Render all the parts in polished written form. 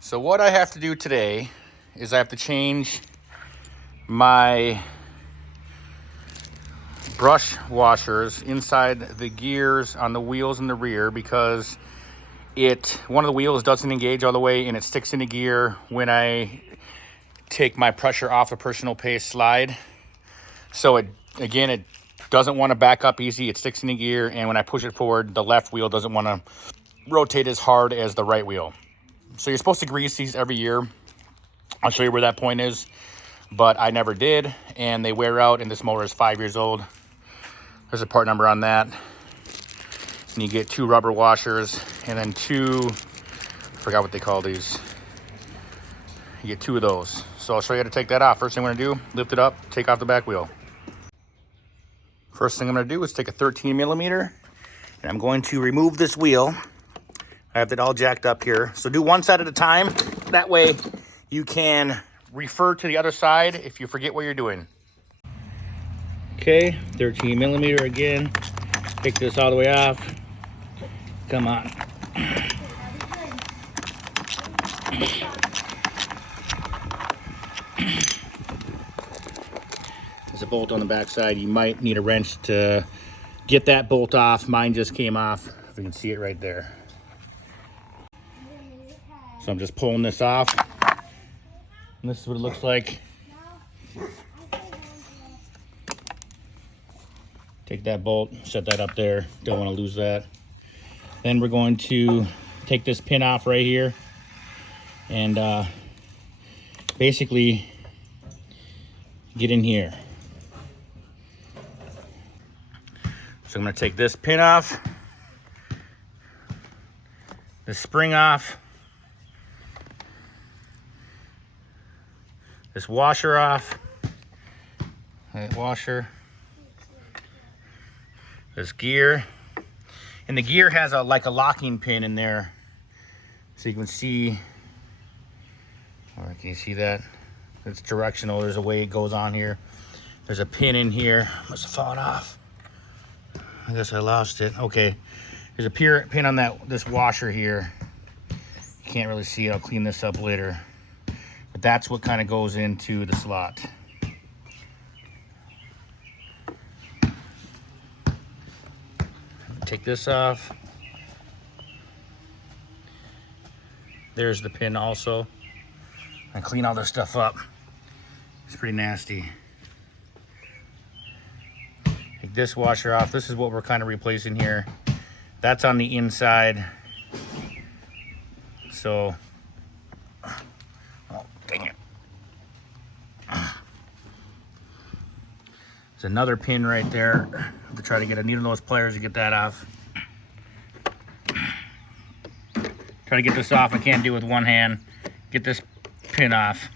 So what I have to do today is I have to change my brush washers inside the gears on the wheels in the rear because one of the wheels doesn't engage all the way and it sticks in the gear when I take my pressure off the Personal Pace slide. So it doesn't want to back up easy. It sticks in the gear, and when I push it forward, the left wheel doesn't want to rotate as hard as the right wheel. So you're supposed to grease these every year. I'll show you where that point is, but I never did, and they wear out, and this mower is 5 years old. There's a part number on that. And you get 2 rubber washers, and then 2, I forgot what they call these. You get 2 of those. So I'll show you how to take that off. First thing I'm gonna do, lift it up, take off the back wheel. First thing I'm gonna do is take a 13 millimeter, and I'm going to remove this wheel. I have it all jacked up here. So do one side at a time. That way you can refer to the other side if you forget what you're doing. Okay, 13 millimeter again. Take this all the way off. Come on. There's a bolt on the back side. You might need a wrench to get that bolt off. Mine just came off. If you can see it right there. So I'm just pulling this off. And this is what it looks like. Take that bolt, set that up there. Don't want to lose that. Then we're going to take this pin off right here and basically get in here. So I'm going to take this pin off, the spring off, this washer off, that washer, this gear, and the gear has like a locking pin in there, so you can see, or can you see that? It's directional. There's a way it goes on here. There's a pin in here. Must have fallen off. I guess I lost it. Okay, there's a pin on this washer here. You can't really see it. I'll clean this up later. But that's what kind of goes into the slot. Take this off. There's the pin also. I clean all this stuff up. It's pretty nasty. Take this washer off. This is what we're kind of replacing here. That's on the inside. So, oh, dang it. There's another pin right there. To try to get a needle nose pliers to get that off. Try to get this off. I can't do it with one hand. Get this pin off.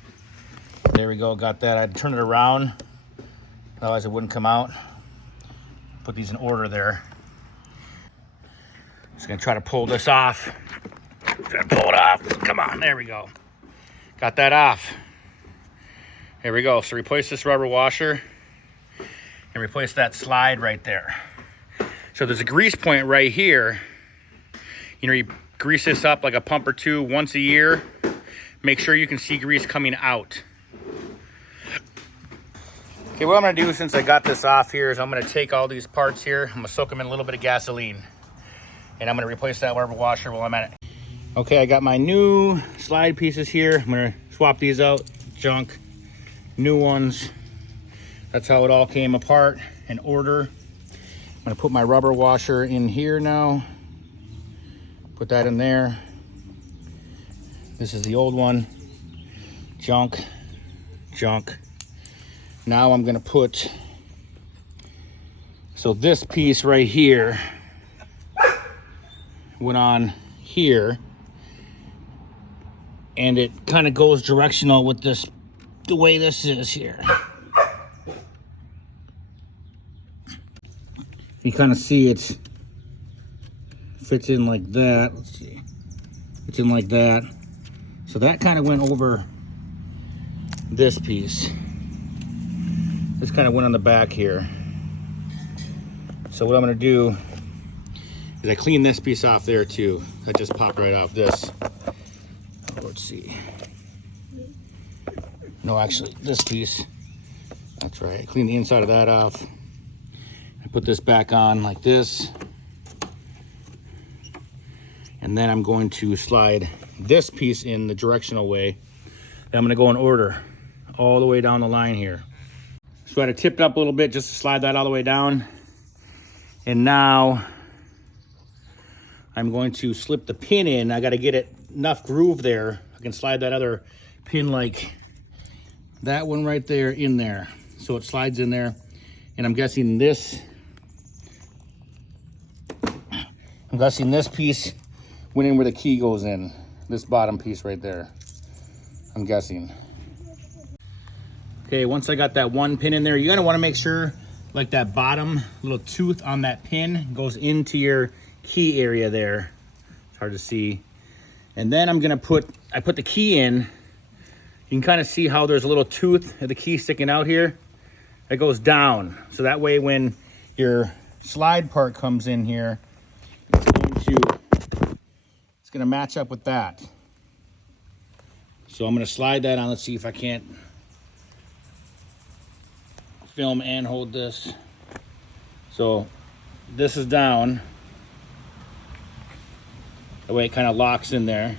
There we go. Got that. I'd turn it around. Otherwise it wouldn't come out. Put these in order there. Just gonna try to pull this off. Try to pull it off. Come on. There we go. Got that off. There we go. So replace this rubber washer and replace that slide right there. So there's a grease point right here. You know, you grease this up like a pump or two once a year. Make sure you can see grease coming out. Okay, what I'm gonna do since I got this off here is I'm gonna take all these parts here, I'm gonna soak them in a little bit of gasoline, and I'm gonna replace that rubber washer while I'm at it. Okay, I got my new slide pieces here. I'm gonna swap these out, junk, new ones. That's how it all came apart in order. I'm gonna put my rubber washer in here now. Put that in there. This is the old one. Junk, junk. Now I'm gonna put, so this piece right here went on here, and it kind of goes directional with this, the way this is here. You kind of see it fits in like that. Let's see. It's in like that. So that kind of went over this piece. This kind of went on the back here. So what I'm gonna do is I clean this piece off there too. That just popped right off this. Let's see. No, actually, this piece. That's right. Clean the inside of that off. I put this back on like this. And then I'm going to slide this piece in the directional way. Then I'm going to go in order all the way down the line here. So I had to tip it up a little bit just to slide that all the way down. And now I'm going to slip the pin in. I got to get it enough groove there. I can slide that other pin like that one right there in there. So it slides in there. And I'm guessing this piece went in where the key goes in. This bottom piece right there, I'm guessing. Okay, once I got that one pin in there, you're gonna wanna make sure like that bottom little tooth on that pin goes into your key area there. It's hard to see. And then I put the key in. You can kind of see how there's a little tooth of the key sticking out here. It goes down. So that way when your slide part comes in here, it's gonna match up with that. So I'm gonna slide that on. Let's see if I can't film and hold this. So this is down. The way it kind of locks in there.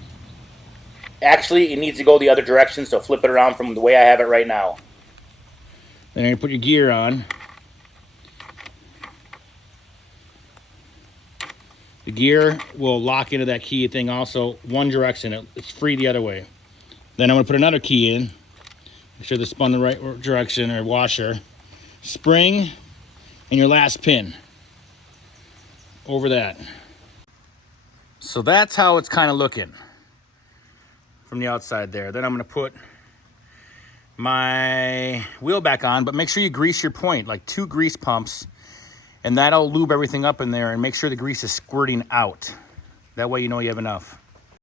Actually, it needs to go the other direction, so flip it around from the way I have it right now. Then you put your gear on. The gear will lock into that key thing also one direction. It's free the other way. Then I'm gonna put another key in. Make sure this spun the right direction or washer. Spring and your last pin over that. So that's how it's kind of looking from the outside there. Then I'm gonna put my wheel back on, but make sure you grease your point, like 2 grease pumps, and that'll lube everything up in there and make sure the grease is squirting out. That way you know you have enough.